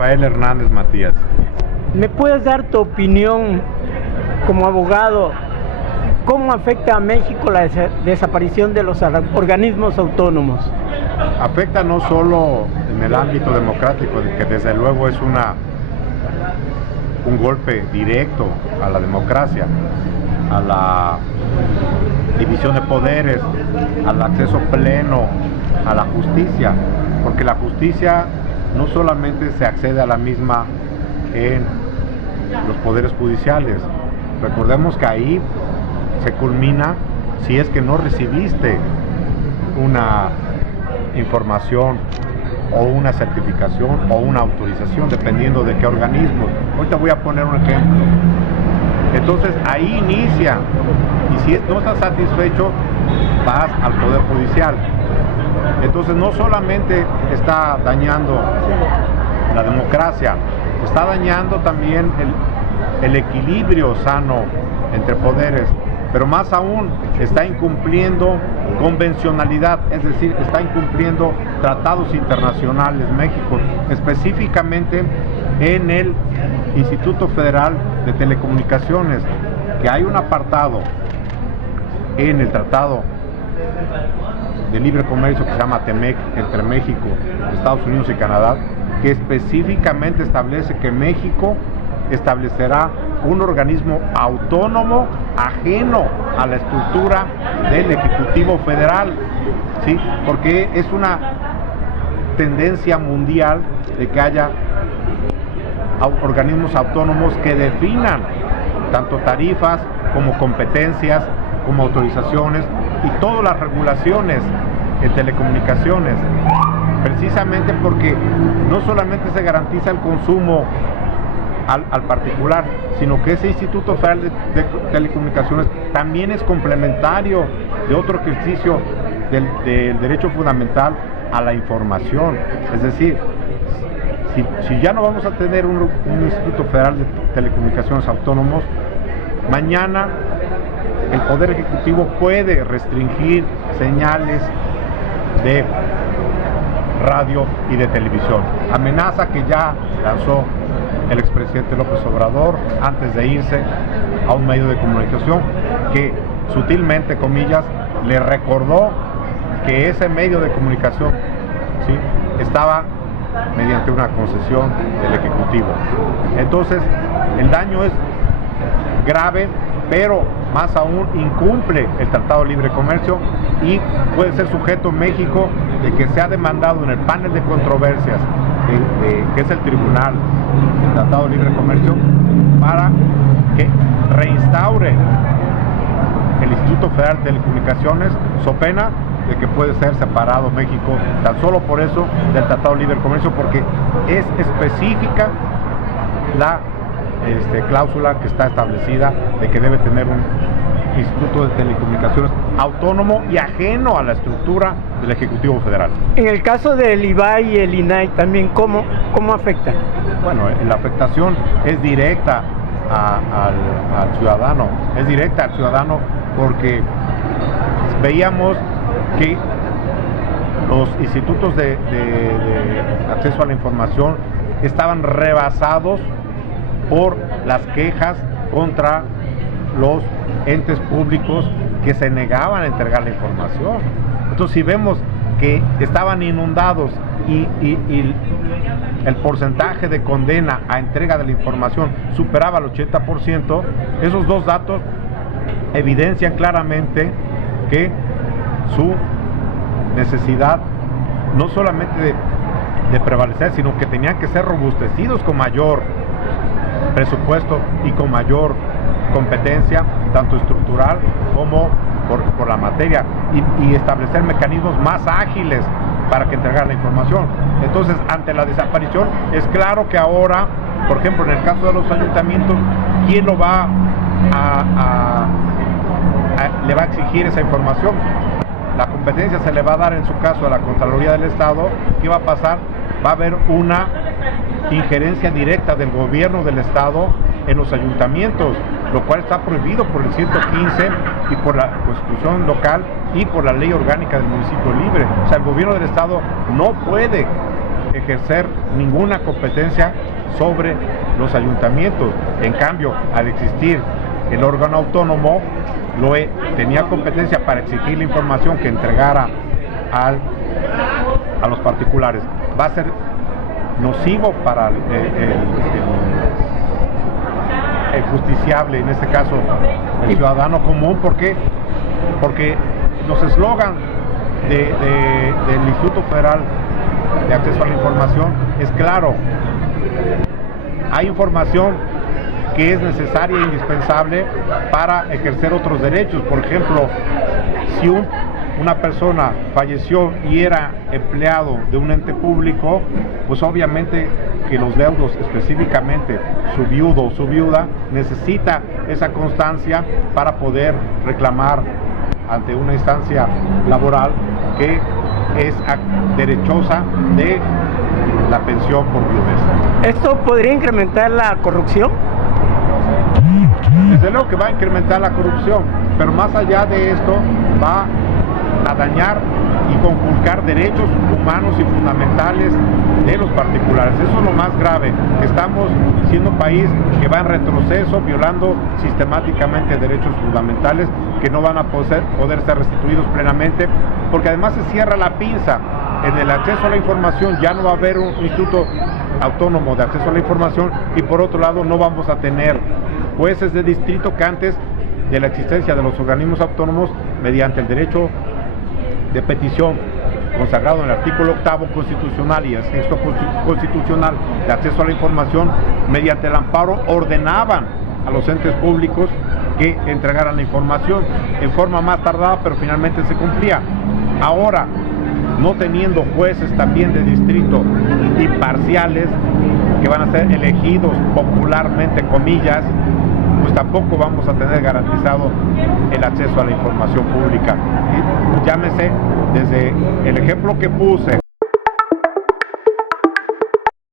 Rafael Hernández Matías. ¿Me puedes dar tu opinión como abogado? ¿Cómo afecta a México la desaparición de los organismos autónomos? Afecta no solo en el ámbito democrático, que desde luego es un golpe directo a la democracia, a la división de poderes, al acceso pleno a la justicia, porque la justicia no solamente se accede a la misma en los poderes judiciales. Recordemos que ahí se culmina si es que no recibiste una información o una certificación o una autorización, dependiendo de qué organismo. Ahorita voy a poner un ejemplo. Entonces ahí inicia, y si no estás satisfecho, vas al Poder Judicial. Entonces no solamente está dañando la democracia, está dañando también el equilibrio sano entre poderes, pero más aún está incumpliendo convencionalidad, es decir, está incumpliendo tratados internacionales México, específicamente en el Instituto Federal de Telecomunicaciones, que hay un apartado en el Tratado de Libre Comercio que se llama TEMEC entre México, Estados Unidos y Canadá, que específicamente establece que México establecerá un organismo autónomo ajeno a la estructura del Ejecutivo Federal, ¿sí? Porque es una tendencia mundial de que haya organismos autónomos que definan tanto tarifas como competencias, como autorizaciones y todas las regulaciones en telecomunicaciones, precisamente porque no solamente se garantiza el consumo al particular, sino que ese Instituto Federal de Telecomunicaciones también es complementario de otro ejercicio del derecho fundamental a la información. Es decir, si ya no vamos a tener un Instituto Federal de Telecomunicaciones autónomos, mañana el Poder Ejecutivo puede restringir señales de radio y de televisión. Amenaza que ya lanzó el expresidente López Obrador antes de irse a un medio de comunicación que sutilmente, comillas, le recordó que ese medio de comunicación, ¿sí?, estaba mediante una concesión del Ejecutivo. Entonces, el daño es grave, pero más aún incumple el Tratado de Libre Comercio y puede ser sujeto México de que sea demandado en el panel de controversias que es el Tribunal del Tratado de Libre Comercio para que reinstaure el Instituto Federal de Telecomunicaciones, so pena de que puede ser separado México tan solo por eso del Tratado de Libre Comercio, porque es específica la cláusula que está establecida de que debe tener un Instituto de Telecomunicaciones autónomo y ajeno a la estructura del Ejecutivo Federal. En el caso del IBAI y el INAI también, ¿cómo afecta? Bueno, la afectación es directa al ciudadano, es directa al ciudadano porque veíamos que los institutos de acceso a la información estaban rebasados por las quejas contra los entes públicos que se negaban a entregar la información. Entonces, si vemos que estaban inundados y el porcentaje de condena a entrega de la información superaba el 80%, esos dos datos evidencian claramente que su necesidad no solamente de prevalecer, sino que tenían que ser robustecidos con mayor presupuesto y con mayor competencia, tanto estructural como por la materia, y establecer mecanismos más ágiles para que entregar la información. Entonces, ante la desaparición, es claro que ahora, por ejemplo, en el caso de los ayuntamientos, ¿quién lo va le va a exigir esa información? La competencia se le va a dar en su caso a la Contraloría del Estado. ¿Qué va a pasar? Va a haber una injerencia directa del gobierno del Estado en los ayuntamientos, lo cual está prohibido por el 115 y por la Constitución local y por la Ley Orgánica del Municipio Libre. O sea, el gobierno del Estado no puede ejercer ninguna competencia sobre los ayuntamientos. En cambio, al existir el órgano autónomo, tenía competencia para exigir la información que entregara a los particulares. Va a ser nocivo para el justiciable, en este caso el ciudadano común. ¿Por qué? Porque los eslogans del Instituto Federal de Acceso a la Información es claro: hay información que es necesaria e indispensable para ejercer otros derechos. Por ejemplo, si una persona falleció y era empleado de un ente público, pues obviamente que los deudos, específicamente su viudo o su viuda, necesita esa constancia para poder reclamar ante una instancia laboral que es derechosa de la pensión por viudez. ¿Esto podría incrementar la corrupción? Desde luego que va a incrementar la corrupción, pero más allá de esto va a dañar y conculcar derechos humanos y fundamentales de los particulares. Eso es lo más grave, que estamos siendo un país que va en retroceso, violando sistemáticamente derechos fundamentales que no van a poder ser restituidos plenamente, porque además se cierra la pinza en el acceso a la información. Ya no va a haber un instituto autónomo de acceso a la información, y por otro lado no vamos a tener jueces de distrito, que antes de la existencia de los organismos autónomos, mediante el derecho de petición consagrado en el artículo 8 constitucional y el 6 constitucional de acceso a la información, mediante el amparo ordenaban a los entes públicos que entregaran la información en forma más tardada, pero finalmente se cumplía. Ahora, no teniendo jueces también de distrito imparciales, que van a ser elegidos popularmente, comillas, pues tampoco vamos a tener garantizado el acceso a la información pública. Y llámese desde el ejemplo que puse